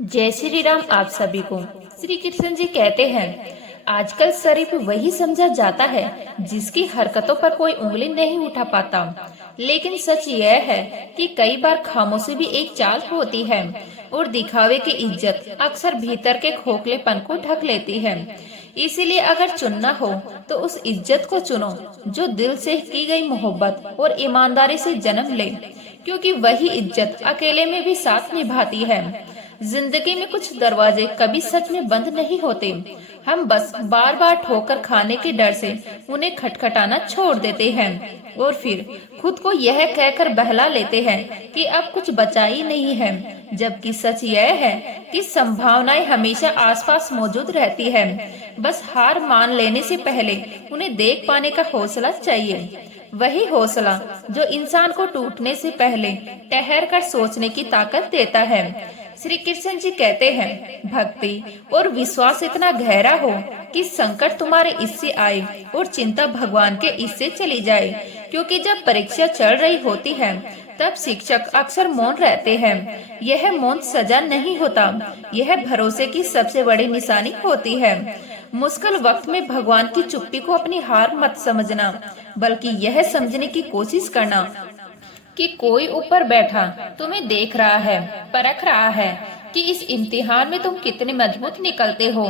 जय श्री राम। आप सभी को श्री कृष्ण जी कहते हैं, आजकल शरीफ वही समझा जाता है जिसकी हरकतों पर कोई उंगली नहीं उठा पाता। लेकिन सच यह है कि कई बार खामोशी भी एक चाल होती है और दिखावे की इज्जत अक्सर भीतर के खोखलेपन को ढक लेती है। इसीलिए अगर चुनना हो तो उस इज्जत को चुनो जो दिल से की गई मोहब्बत और ईमानदारी से जन्म ले, क्योंकि वही इज्जत अकेले में भी साथ निभाती है। जिंदगी में कुछ दरवाजे कभी सच में बंद नहीं होते, हम बस बार बार ठोकर खाने के डर से उन्हें खटखटाना छोड़ देते हैं और फिर खुद को यह कहकर बहला लेते हैं कि अब कुछ बचा ही नहीं है, जबकि सच यह है कि संभावनाएं हमेशा आसपास मौजूद रहती है। बस हार मान लेने से पहले उन्हें देख पाने का हौसला चाहिए, वही हौसला जो इंसान को टूटने से पहले ठहर कर सोचने की ताकत देता है। श्री कृष्ण जी कहते हैं, भक्ति और विश्वास इतना गहरा हो कि संकट तुम्हारे इससे आए और चिंता भगवान के इससे चली जाए। क्योंकि जब परीक्षा चल रही होती है तब शिक्षक अक्सर मौन रहते हैं। यह मौन सजा नहीं होता, यह भरोसे की सबसे बड़ी निशानी होती है। मुश्किल वक्त में भगवान की चुप्पी को अपनी हार मत समझना, बल्कि यह समझने की कोशिश करना कि कोई ऊपर बैठा तुम्हें देख रहा है, परख रहा है कि इस इम्तिहान में तुम कितने मजबूत निकलते हो।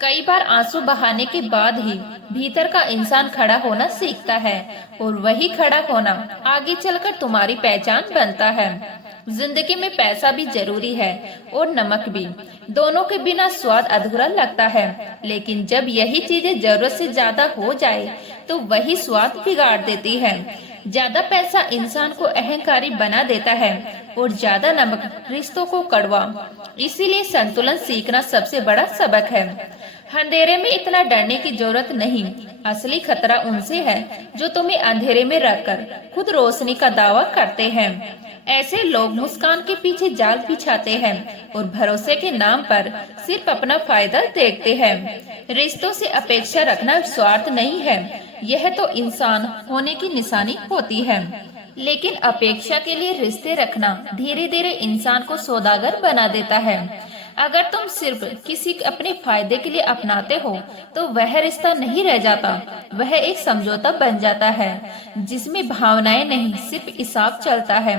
कई बार आंसू बहाने के बाद ही भीतर का इंसान खड़ा होना सीखता है और वही खड़ा होना आगे चलकर तुम्हारी पहचान बनता है। जिंदगी में पैसा भी जरूरी है और नमक भी, दोनों के बिना स्वाद अधूरा लगता है। लेकिन जब यही चीजें जरूरत से ज्यादा हो जाए तो वही स्वाद बिगाड़ देती है। ज्यादा पैसा इंसान को अहंकारी बना देता है और ज्यादा नमक रिश्तों को कड़वा। इसीलिए संतुलन सीखना सबसे बड़ा सबक है। अंधेरे में इतना डरने की जरूरत नहीं, असली खतरा उनसे है जो तुम्हें अंधेरे में रखकर खुद रोशनी का दावा करते हैं। ऐसे लोग मुस्कान के पीछे जाल बिछाते हैं और भरोसे के नाम पर सिर्फ अपना फायदा देखते हैं। रिश्तों से अपेक्षा रखना स्वार्थ नहीं है, यह तो इंसान होने की निशानी होती है। लेकिन अपेक्षा के लिए रिश्ते रखना धीरे धीरे इंसान को सौदागर बना देता है। अगर तुम सिर्फ किसी अपने फायदे के लिए अपनाते हो तो वह रिश्ता नहीं रह जाता, वह एक समझौता बन जाता है जिसमें भावनाएं नहीं सिर्फ हिसाब चलता है।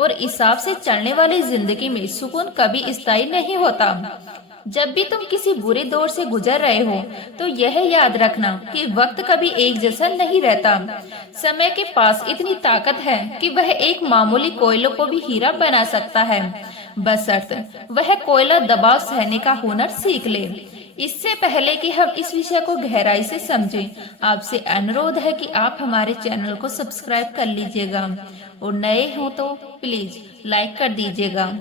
और हिसाब से चलने वाली जिंदगी में सुकून कभी स्थायी नहीं होता। जब भी तुम किसी बुरे दौर से गुजर रहे हो तो यह याद रखना कि वक्त कभी एक जैसा नहीं रहता। समय के पास इतनी ताकत है कि वह एक मामूली कोयले को भी हीरा बना सकता है, बशर्ते वह कोयला दबाव सहने का हुनर सीख ले। इससे पहले कि हम इस विषय को गहराई से समझें, आपसे अनुरोध है कि आप हमारे चैनल को सब्सक्राइब कर लीजिएगा और नए हो तो प्लीज लाइक कर दीजिएगा।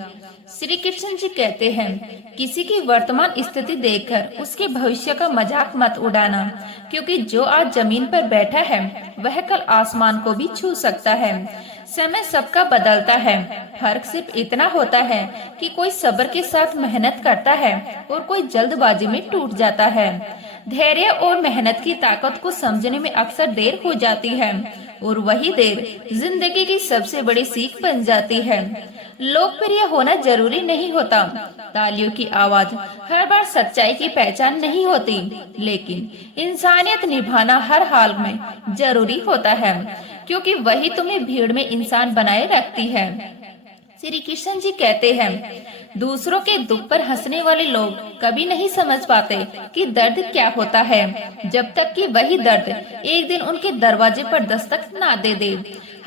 श्री कृष्ण जी कहते हैं, किसी की वर्तमान स्थिति देखकर उसके भविष्य का मजाक मत उड़ाना, क्योंकि जो आज जमीन पर बैठा है वह कल आसमान को भी छू सकता है। समय सबका बदलता है, फर्क सिर्फ इतना होता है कि कोई सब्र के साथ मेहनत करता है और कोई जल्दबाजी में टूट जाता है। धैर्य और मेहनत की ताकत को समझने में अक्सर देर हो जाती है और वही देर जिंदगी की सबसे बड़ी सीख बन जाती है। लोकप्रिय होना जरूरी नहीं होता, तालियों की आवाज हर बार सच्चाई की पहचान नहीं होती, लेकिन इंसानियत निभाना हर हाल में जरूरी होता है, क्योंकि वही तुम्हें भीड़ में इंसान बनाए रखती है। श्री कृष्ण जी कहते हैं, दूसरों के दुख पर हंसने वाले लोग कभी नहीं समझ पाते कि दर्द क्या होता है, जब तक कि वही दर्द एक दिन उनके दरवाजे पर दस्तक ना दे दे।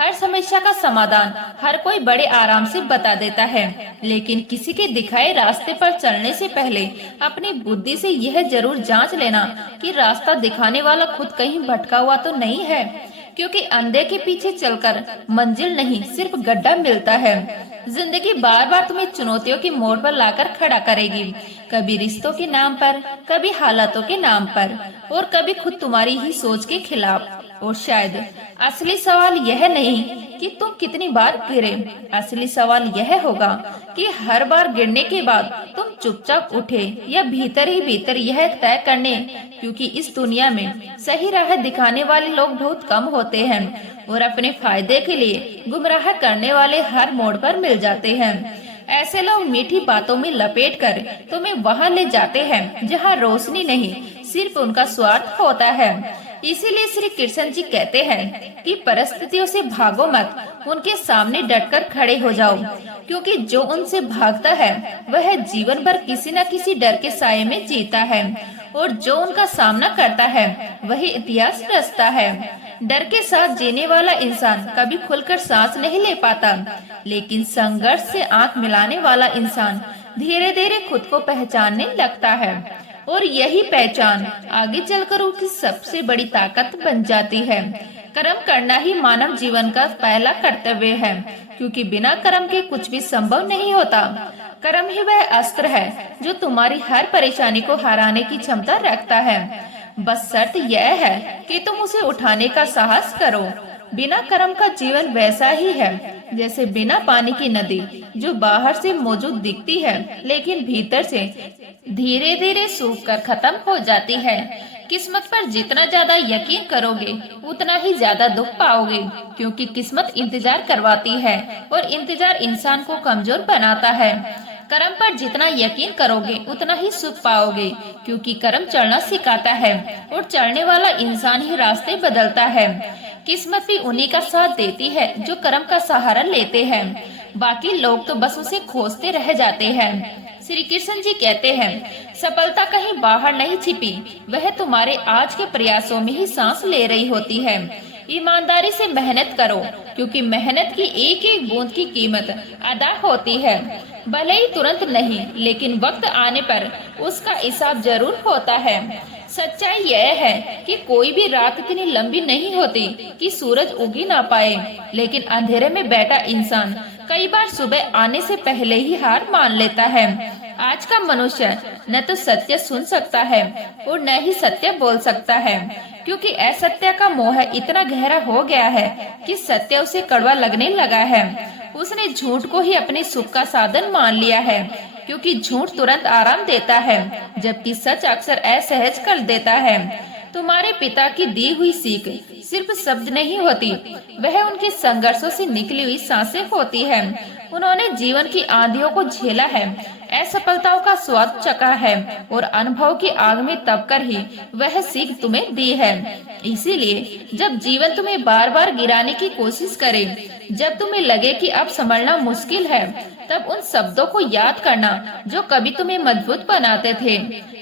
हर समस्या का समाधान हर कोई बड़े आराम से बता देता है, लेकिन किसी के दिखाए रास्ते पर चलने से पहले अपनी बुद्धि से यह जरूर जांच लेना कि रास्ता दिखाने वाला खुद कहीं भटका हुआ तो नहीं है, क्योंकि अंधे के पीछे चलकर मंजिल नहीं सिर्फ गड्ढा मिलता है। जिंदगी बार बार तुम्हें चुनौतियों के मोड़ पर लाकर खड़ा करेगी, कभी रिश्तों के नाम पर, कभी हालातों के नाम पर और कभी खुद तुम्हारी ही सोच के खिलाफ। और शायद असली सवाल यह नहीं कि तुम कितनी बार गिरे, असली सवाल यह होगा कि हर बार गिरने के बाद तुम चुपचाप उठे या भीतर ही भीतर यह तय करने, क्योंकि इस दुनिया में सही राह दिखाने वाले लोग बहुत कम होते हैं और अपने फायदे के लिए गुमराह करने वाले हर मोड़ पर मिल जाते हैं। ऐसे लोग मीठी बातों में लपेटकर तुम्हें वहां ले जाते हैं जहां रोशनी नहीं, सिर्फ उनका स्वार्थ होता है। इसीलिए श्री कृष्ण जी कहते हैं कि परिस्थितियों से भागो मत, उनके सामने डटकर खड़े हो जाओ, क्योंकि जो उनसे भागता है वह जीवन भर किसी न किसी डर के साये में जीता है, और जो उनका सामना करता है वही इतिहास रचता है। डर के साथ जीने वाला इंसान कभी खुलकर सांस नहीं ले पाता, लेकिन संघर्ष से आंख मिलाने वाला इंसान धीरे धीरे खुद को पहचानने लगता है, और यही पहचान आगे चलकर उसकी सबसे बड़ी ताकत बन जाती है। कर्म करना ही मानव जीवन का पहला कर्तव्य है, क्योंकि बिना कर्म के कुछ भी संभव नहीं होता। कर्म ही वह अस्त्र है जो तुम्हारी हर परेशानी को हराने की क्षमता रखता है। बस शर्त यह है कि तुम उसे उठाने का साहस करो। बिना कर्म का जीवन वैसा ही है जैसे बिना पानी की नदी, जो बाहर से मौजूद दिखती है लेकिन भीतर से धीरे धीरे सूख कर खत्म हो जाती है। किस्मत पर जितना ज्यादा यकीन करोगे उतना ही ज्यादा दुख पाओगे, क्योंकि किस्मत इंतजार करवाती है और इंतजार इंसान को कमजोर बनाता है। कर्म पर जितना यकीन करोगे उतना ही सुख पाओगे, क्योंकि कर्म चलना सिखाता है और चलने वाला इंसान ही रास्ते बदलता है। किस्मत भी उन्हीं का साथ देती है जो कर्म का सहारा लेते हैं, बाकी लोग तो बस उसे खोजते रह जाते हैं। श्री कृष्ण जी कहते हैं, सफलता कहीं बाहर नहीं छिपी, वह तुम्हारे आज के प्रयासों में ही सांस ले रही होती है। ईमानदारी से मेहनत करो, क्योंकि मेहनत की एक एक बूंद की कीमत अदा होती है। भले ही तुरंत नहीं, लेकिन वक्त आने पर उसका हिसाब जरूर होता है। सच्चाई यह है कि कोई भी रात इतनी लंबी नहीं होती कि सूरज उग ही ना पाए, लेकिन अंधेरे में बैठा इंसान कई बार सुबह आने से पहले ही हार मान लेता है। आज का मनुष्य न तो सत्य सुन सकता है और न ही सत्य बोल सकता है, क्योंकि असत्य का मोह इतना गहरा हो गया है कि सत्य उसे कड़वा लगने लगा है। उसने झूठ को ही अपने सुख का साधन मान लिया है, क्योंकि झूठ तुरंत आराम देता है, जबकि सच अक्सर असहज कर देता है। तुम्हारे पिता की दी हुई सीख सिर्फ शब्द नहीं होती, वह उनके संघर्षों से निकली हुई सांसें होती है। उन्होंने जीवन की आंधियों को झेला है, असफलताओं का स्वाद चखा है और अनुभव की आग में तपकर ही वह सीख तुम्हें दी है। इसीलिए जब जीवन तुम्हें बार बार गिराने की कोशिश करे, जब तुम्हें लगे कि अब संभलना मुश्किल है, तब उन शब्दों को याद करना जो कभी तुम्हें मजबूत बनाते थे।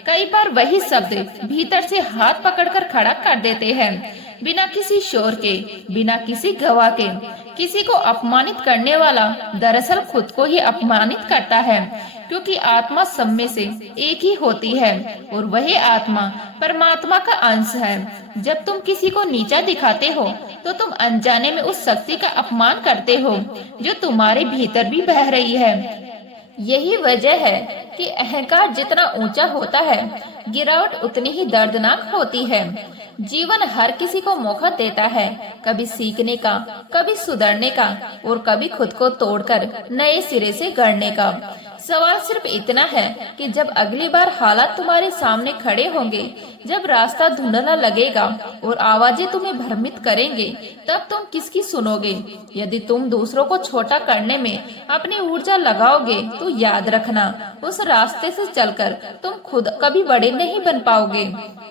कई बार वही शब्द भीतर से हाथ पकड़कर खड़ा कर देते हैं, बिना किसी शोर के, बिना किसी गवाह के। किसी को अपमानित करने वाला दरअसल खुद को ही अपमानित करता है, क्योंकि आत्मा सब में से एक ही होती है और वही आत्मा परमात्मा का अंश है। जब तुम किसी को नीचा दिखाते हो तो तुम अनजाने में उस शक्ति का अपमान करते हो जो तुम्हारे भीतर भी बह रही है। यही वजह है कि अहंकार जितना ऊंचा होता है, गिरावट उतनी ही दर्दनाक होती है। जीवन हर किसी को मौका देता है, कभी सीखने का, कभी सुधरने का और कभी खुद को तोड़कर नए सिरे से गढ़ने का। सवाल सिर्फ इतना है कि जब अगली बार हालात तुम्हारे सामने खड़े होंगे, जब रास्ता ढूंढना लगेगा और आवाजें तुम्हें भ्रमित करेंगे, तब तुम किसकी सुनोगे? यदि तुम दूसरों को छोटा करने में अपनी ऊर्जा लगाओगे तो याद रखना, उस रास्ते से चलकर तुम खुद कभी बड़े नहीं बन पाओगे,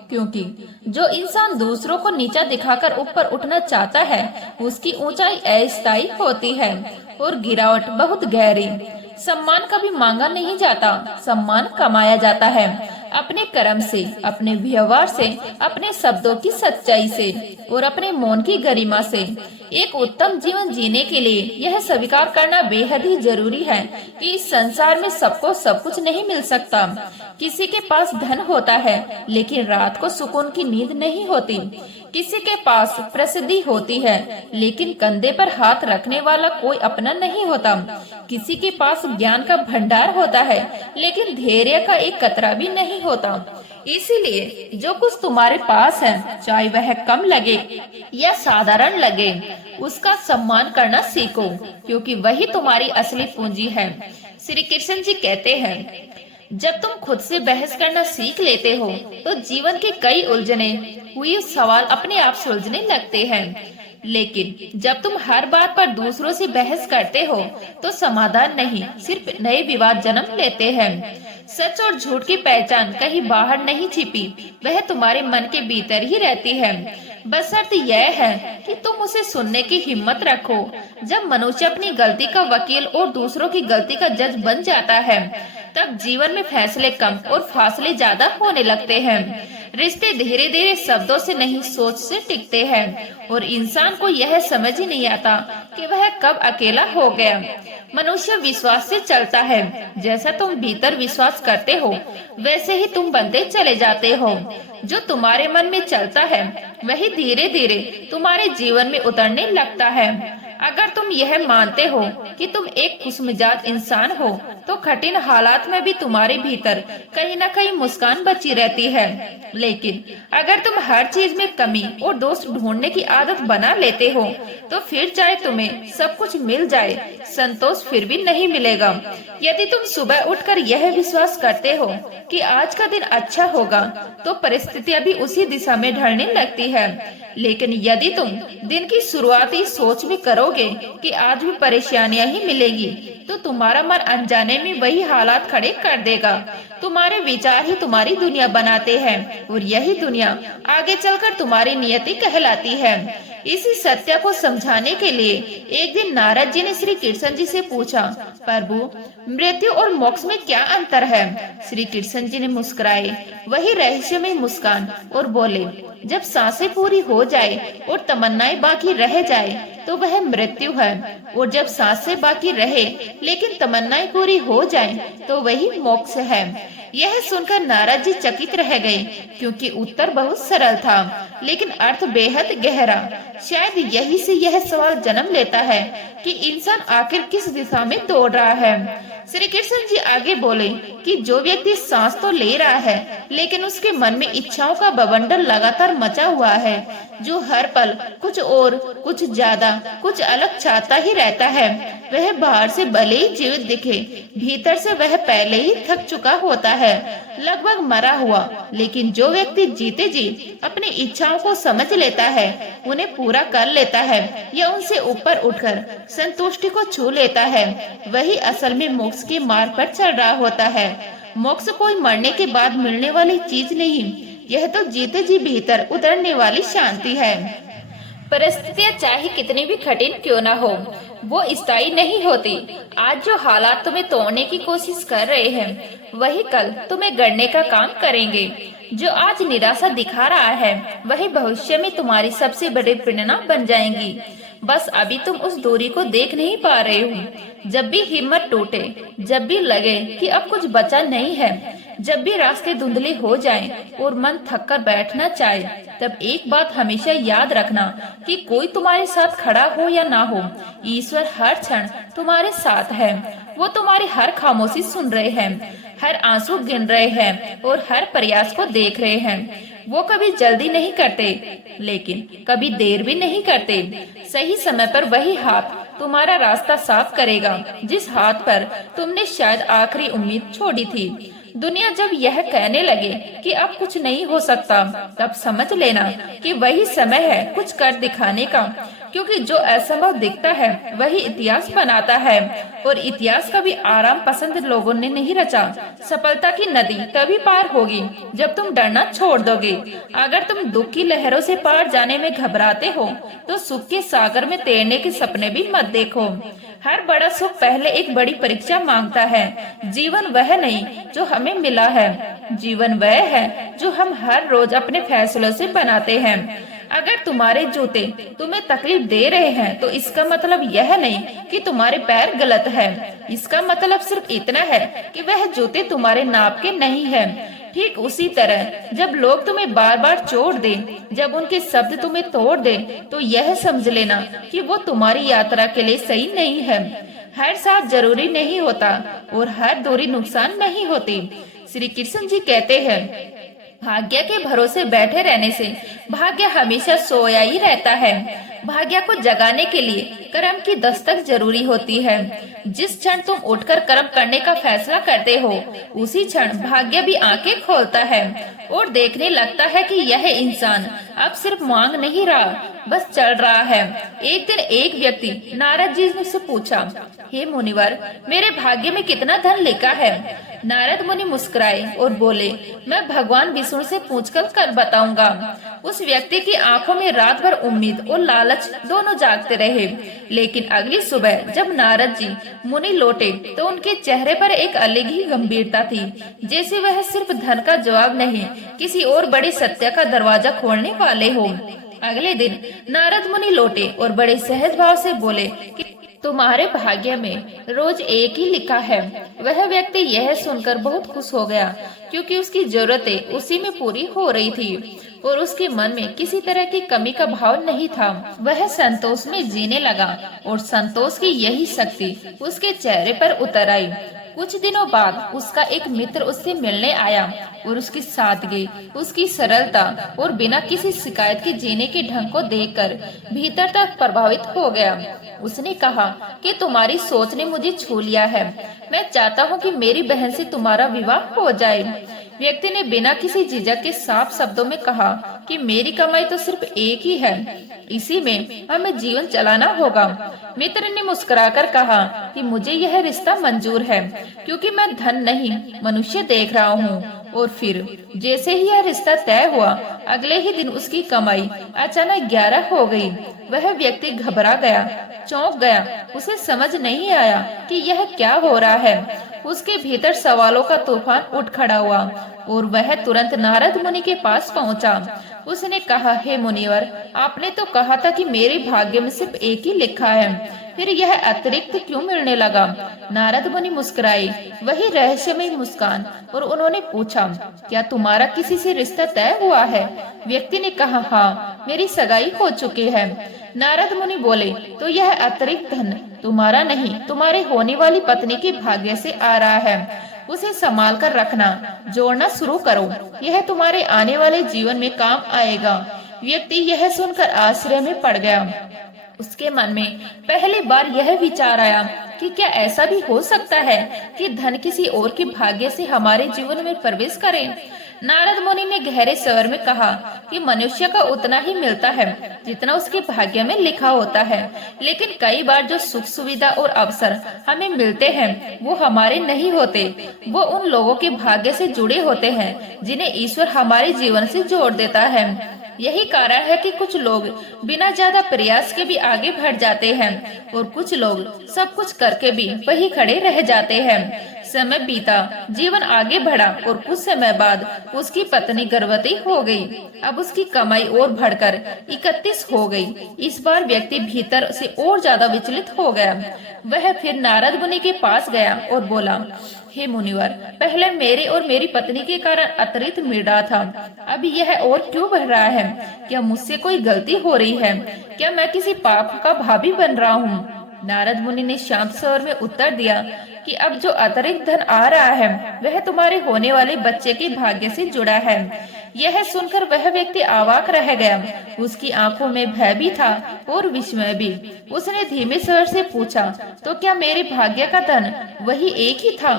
क्योंकि जो इंसान दूसरों को नीचा दिखाकर ऊपर उठना चाहता है उसकी ऊंचाई अस्थायी होती है और गिरावट बहुत गहरी। सम्मान कभी मांगा नहीं जाता, सम्मान कमाया जाता है अपने कर्म से, अपने व्यवहार से, अपने शब्दों की सच्चाई से और अपने मौन की गरिमा से। एक उत्तम जीवन जीने के लिए यह स्वीकार करना बेहद ही जरूरी है कि इस संसार में सबको सब कुछ नहीं मिल सकता। किसी के पास धन होता है लेकिन रात को सुकून की नींद नहीं होती। किसी के पास प्रसिद्धि होती है लेकिन कंधे पर हाथ रखने वाला कोई अपना नहीं होता। किसी के पास ज्ञान का भंडार होता है लेकिन धैर्य का एक कतरा भी नहीं होता। इसीलिए जो कुछ तुम्हारे पास है, चाहे वह कम लगे या साधारण लगे, उसका सम्मान करना सीखो, क्योंकि वही तुम्हारी असली पूंजी है। श्री कृष्ण जी कहते हैं, जब तुम खुद से बहस करना सीख लेते हो तो जीवन के कई उलझने हुए सवाल अपने आप सुलझने लगते हैं। लेकिन जब तुम हर बात पर दूसरों से बहस करते हो तो समाधान नहीं, सिर्फ नए विवाद जन्म लेते हैं। सच और झूठ की पहचान कहीं बाहर नहीं छिपी, वह तुम्हारे मन के भीतर ही रहती है। बस शर्त यह है कि तुम उसे सुनने की हिम्मत रखो। जब मनुष्य अपनी गलती का वकील और दूसरों की गलती का जज बन जाता है, तब जीवन में फैसले कम और फासले ज्यादा होने लगते हैं। रिश्ते धीरे धीरे शब्दों से नहीं, सोच से टिकते हैं और इंसान को यह समझ ही नहीं आता कि वह कब अकेला हो गया। मनुष्य विश्वास से चलता है। जैसा तुम भीतर विश्वास करते हो वैसे ही तुम बनते चले जाते हो। जो तुम्हारे मन में चलता है वही धीरे धीरे तुम्हारे जीवन में उतरने लगता है। अगर तुम यह मानते हो कि तुम एक खुशमिजाज इंसान हो तो कठिन हालात में भी तुम्हारे भीतर कहीं न कहीं मुस्कान बची रहती है। लेकिन अगर तुम हर चीज में कमी और दोष ढूंढने की आदत बना लेते हो तो फिर चाहे तुम्हें सब कुछ मिल जाए, संतोष फिर भी नहीं मिलेगा। यदि तुम सुबह उठकर यह विश्वास करते हो कि आज का दिन अच्छा होगा तो परिस्थितियां भी उसी दिशा में ढलने लगती है। लेकिन यदि तुम दिन की शुरुआती सोच में करोगे कि आज भी परेशानियां ही मिलेगी तो तुम्हारा मन अनजाने में वही हालात खड़े कर देगा। तुम्हारे विचार ही तुम्हारी दुनिया बनाते हैं और यही दुनिया आगे चलकर तुम्हारी नियति कहलाती है। इसी सत्य को समझाने के लिए एक दिन नारद जी ने श्री कृष्ण जी से पूछा, प्रभु मृत्यु और मोक्ष में क्या अंतर है? श्री कृष्ण जी ने मुस्कुराए वही रहस्यमय मुस्कान और बोले, जब सांसें पूरी हो जाए और तमन्नाएं बाकी रह जाए तो वह मृत्यु है, और जब सांसें बाकी रहे लेकिन तमन्नाएं पूरी हो जाए तो वही मोक्ष है। यह सुनकर नारद जी चकित रह गए, क्योंकि उत्तर बहुत सरल था लेकिन अर्थ बेहद गहरा। शायद यही से यह सवाल जन्म लेता है कि इंसान आखिर किस दिशा में दौड़ रहा है। श्री कृष्ण जी आगे बोले कि जो व्यक्ति सांस तो ले रहा है लेकिन उसके मन में इच्छाओं का बवंडर लगातार मचा हुआ है, जो हर पल कुछ और, कुछ ज्यादा, कुछ अलग चाहता ही रहता है, वह बाहर से भले ही जीवित दिखे, भीतर से वह पहले ही थक चुका होता है, लगभग मरा हुआ। लेकिन जो व्यक्ति जीते जी अपनी इच्छाओं को समझ लेता है, उन्हें पूरा कर लेता है या उनसे ऊपर उठकर संतुष्टि को छू लेता है, वही असल में मोक्ष के मार्ग पर चल रहा होता है। मोक्ष कोई मरने के बाद मिलने वाली चीज नहीं, यह तो जीते जी भीतर उतरने वाली शांति है। परिस्थितियां चाहे कितनी भी कठिन क्यों न हो, वो स्थायी नहीं होती। आज जो हालात तुम्हें तोड़ने की कोशिश कर रहे हैं वही कल तुम्हें गढ़ने का काम करेंगे। जो आज निराशा दिखा रहा है वही भविष्य में तुम्हारी सबसे बड़ी प्रेरणा बन जाएंगी। बस अभी तुम उस दूरी को देख नहीं पा रहे हो। जब भी हिम्मत टूटे, जब भी लगे कि अब कुछ बचा नहीं है, जब भी रास्ते धुंधले हो जाएं और मन थक कर बैठना चाहे, तब एक बात हमेशा याद रखना कि कोई तुम्हारे साथ खड़ा हो या ना हो, ईश्वर हर क्षण तुम्हारे साथ है। वो तुम्हारी हर खामोशी सुन रहे हैं, हर आंसू गिन रहे हैं और हर प्रयास को देख रहे हैं। वो कभी जल्दी नहीं करते लेकिन कभी देर भी नहीं करते। सही समय पर वही हाथ तुम्हारा रास्ता साफ करेगा, जिस हाथ पर तुमने शायद आखिरी उम्मीद छोड़ी थी। दुनिया जब यह कहने लगे कि अब कुछ नहीं हो सकता, तब समझ लेना कि वही समय है कुछ कर दिखाने का, क्योंकि जो असंभव दिखता है वही इतिहास बनाता है, और इतिहास कभी आराम पसंद लोगों ने नहीं रचा। सफलता की नदी तभी पार होगी जब तुम डरना छोड़ दोगे। अगर तुम दुख की लहरों से पार जाने में घबराते हो तो सुख के सागर में तैरने के सपने भी मत देखो। हर बड़ा सुख पहले एक बड़ी परीक्षा मांगता है। जीवन वह नहीं जो हमें मिला है, जीवन वह है जो हम हर रोज अपने फैसलों से बनाते हैं। अगर तुम्हारे जूते तुम्हें तकलीफ दे रहे हैं तो इसका मतलब यह नहीं कि तुम्हारे पैर गलत है। इसका मतलब सिर्फ इतना है कि वह जूते तुम्हारे नाप के नहीं हैं। ठीक उसी तरह जब लोग तुम्हें बार बार चोट दे, जब उनके शब्द तुम्हें तोड़ दे, तो यह समझ लेना कि वो तुम्हारी यात्रा के लिए सही नहीं है। हर साथ जरूरी नहीं होता और हर दूरी नुकसान नहीं होती। श्री कृष्ण जी कहते हैं, भाग्य के भरोसे बैठे रहने से भाग्य हमेशा सोया ही रहता है। भाग्य को जगाने के लिए कर्म की दस्तक जरूरी होती है। जिस क्षण तुम उठकर कर्म करने का फैसला करते हो, उसी क्षण भाग्य भी आंखें खोलता है और देखने लगता है कि यह इंसान अब सिर्फ मांग नहीं रहा, बस चल रहा है। एक दिन एक व्यक्ति नारद जी से पूछा, हे मुनिवर, मेरे भाग्य में कितना धन लिखा है? नारद मुनि मुस्कुराए और बोले, मैं भगवान विष्णु से पूछकर बताऊंगा। उस व्यक्ति की आंखों में रात भर उम्मीद और लालच दोनों जागते रहे। लेकिन अगली सुबह जब नारद जी मुनि लौटे तो उनके चेहरे पर एक अलग ही गंभीरता थी, जैसे वह सिर्फ धन का जवाब नहीं, किसी और बड़े सत्य का दरवाजा खोलने वाले हो। अगले दिन नारद मुनि लौटे और बड़े सहज भाव से बोले कि तुम्हारे भाग्य में रोज एक ही लिखा है। वह व्यक्ति यह सुनकर बहुत खुश हो गया, क्योंकि उसकी जरूरतें उसी में पूरी हो रही थी और उसके मन में किसी तरह की कमी का भाव नहीं था। वह संतोष में जीने लगा और संतोष की यही शक्ति उसके चेहरे पर उतर आई। कुछ दिनों बाद उसका एक मित्र उससे मिलने आया और उसकी सादगी, उसकी सरलता और बिना किसी शिकायत के जीने के ढंग को देखकर भीतर तक प्रभावित हो गया। उसने कहा कि तुम्हारी सोच ने मुझे छू लिया है। मैं चाहता हूँ कि मेरी बहन से तुम्हारा विवाह हो जाए। व्यक्ति ने बिना किसी झिझक के साफ शब्दों में कहा कि मेरी कमाई तो सिर्फ एक ही है, इसी में हमें जीवन चलाना होगा। मित्र ने मुस्कुराकर कहा कि मुझे यह रिश्ता मंजूर है, क्योंकि मैं धन नहीं मनुष्य देख रहा हूँ। और फिर जैसे ही यह रिश्ता तय हुआ, अगले ही दिन उसकी कमाई अचानक 11 हो गई। वह व्यक्ति घबरा गया, चौंक गया। उसे समझ नहीं आया कि यह क्या हो रहा है। उसके भीतर सवालों का तूफान उठ खड़ा हुआ और वह तुरंत नारद मुनि के पास पहुंचा। उसने कहा, हे मुनिवर, आपने तो कहा था कि मेरे भाग्य में सिर्फ एक ही लिखा है, फिर यह अतिरिक्त क्यों मिलने लगा? नारद मुनि मुस्कुराए, वही रहस्यमय मुस्कान, और उन्होंने पूछा, क्या तुम्हारा किसी से रिश्ता तय हुआ है? व्यक्ति ने कहा, हाँ, मेरी सगाई हो चुकी है। नारद मुनि बोले, तो यह अतिरिक्त धन तुम्हारा नहीं, तुम्हारे होने वाली पत्नी के भाग्य से आ रहा है। उसे संभाल कर रखना, जोड़ना शुरू करो, यह तुम्हारे आने वाले जीवन में काम आएगा। व्यक्ति यह सुनकर आश्चर्य में पड़ गया। उसके मन में पहली बार यह विचार आया कि क्या ऐसा भी हो सकता है कि धन किसी और के भाग्य से हमारे जीवन में प्रवेश करे। नारद मुनि ने गहरे स्वर में कहा कि मनुष्य का उतना ही मिलता है जितना उसके भाग्य में लिखा होता है, लेकिन कई बार जो सुख सुविधा और अवसर हमें मिलते हैं वो हमारे नहीं होते, वो उन लोगों के भाग्य से जुड़े होते हैं जिन्हें ईश्वर हमारे जीवन से जोड़ देता है। यही कारण है कि कुछ लोग बिना ज्यादा प्रयास के भी आगे बढ़ जाते हैं और कुछ लोग सब कुछ करके भी वही खड़े रह जाते हैं। समय बीता, जीवन आगे बढ़ा और कुछ समय बाद उसकी पत्नी गर्भवती हो गई। अब उसकी कमाई और बढ़कर 31 हो गई। इस बार व्यक्ति भीतर से और ज्यादा विचलित हो गया। वह फिर नारद मुनि के पास गया और बोला, हे मुनिवर, पहले मेरे और मेरी पत्नी के कारण अतिरिक्त मिल रहा था, अभी यह और क्यों बढ़ रहा है? क्या मुझसे कोई गलती हो रही है? क्या मैं किसी पाप का भागी बन रहा हूँ? नारद मुनि ने शांत स्वर में उत्तर दिया कि अब जो अतिरिक्त धन आ रहा है वह तुम्हारे होने वाले बच्चे के भाग्य से जुड़ा है। यह सुनकर वह व्यक्ति अवाक रह गया। उसकी आंखों में भय भी था और विस्मय भी। उसने धीमे स्वर से पूछा, तो क्या मेरे भाग्य का धन वही एक ही था?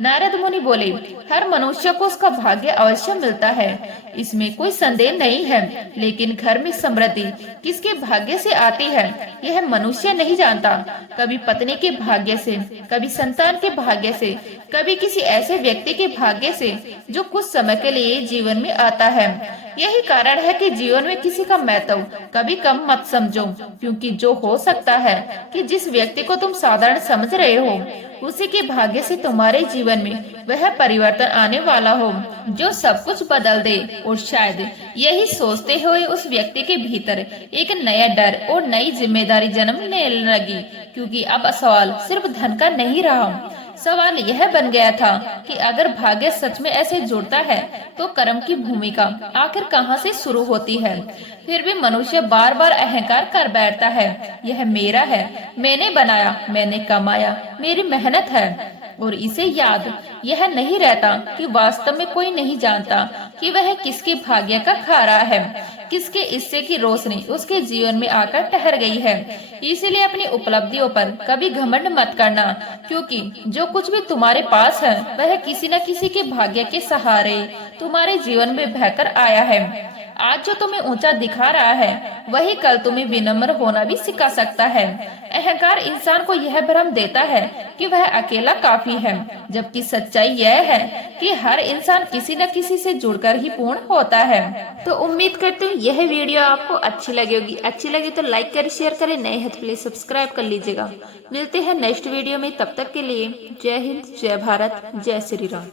नारद मुनि बोले, हर मनुष्य को उसका भाग्य अवश्य मिलता है, इसमें कोई संदेह नहीं है, लेकिन घर में समृद्धि किसके भाग्य से आती है यह मनुष्य नहीं जानता। कभी पत्नी के भाग्य से, कभी संतान के भाग्य से, कभी किसी ऐसे व्यक्ति के भाग्य से जो कुछ समय के लिए जीवन में आता है। यही कारण है कि जीवन में किसी का महत्व कभी कम मत समझो, क्योंकि जो हो सकता है कि जिस व्यक्ति को तुम साधारण समझ रहे हो उसी के भाग्य से तुम्हारे जीवन में वह परिवर्तन आने वाला हो जो सब कुछ बदल दे। और शायद यही सोचते हुए उस व्यक्ति के भीतर एक नया डर और नई जिम्मेदारी जन्मने लगी, क्योंकि अब सवाल सिर्फ धन का नहीं रहा। सवाल यह बन गया था कि अगर भाग्य सच में ऐसे जुड़ता है तो कर्म की भूमिका आखिर कहाँ से शुरू होती है। फिर भी मनुष्य बार बार अहंकार कर बैठता है, यह मेरा है, मैंने बनाया, मैंने कमाया, मेरी मेहनत है। और इसे याद यह नहीं रहता कि वास्तव में कोई नहीं जानता कि वह किसके भाग्य का खा रहा है, किसके हिस्से की रोशनी उसके जीवन में आकर ठहर गई है। इसीलिए अपनी उपलब्धियों पर कभी घमंड मत करना, क्योंकि जो कुछ भी तुम्हारे पास है वह किसी न किसी के भाग्य के सहारे तुम्हारे जीवन में बहकर आया है। आज जो तुम्हें ऊंचा दिखा रहा है वही कल तुम्हें विनम्र होना भी सिखा सकता है। अहंकार इंसान को यह भ्रम देता है कि वह अकेला काफी है, जबकि सच्चाई यह है कि हर इंसान किसी न किसी से जुड़कर ही पूर्ण होता है। तो उम्मीद करते हूँ यह वीडियो आपको अच्छी लगी होगी। अच्छी लगी तो लाइक करें, शेयर करें, नए हैं तो प्लीज सब्सक्राइब कर लीजिएगा। मिलते हैं नेक्स्ट वीडियो में, तब तक के लिए जय हिंद, जय भारत, जय श्री राम।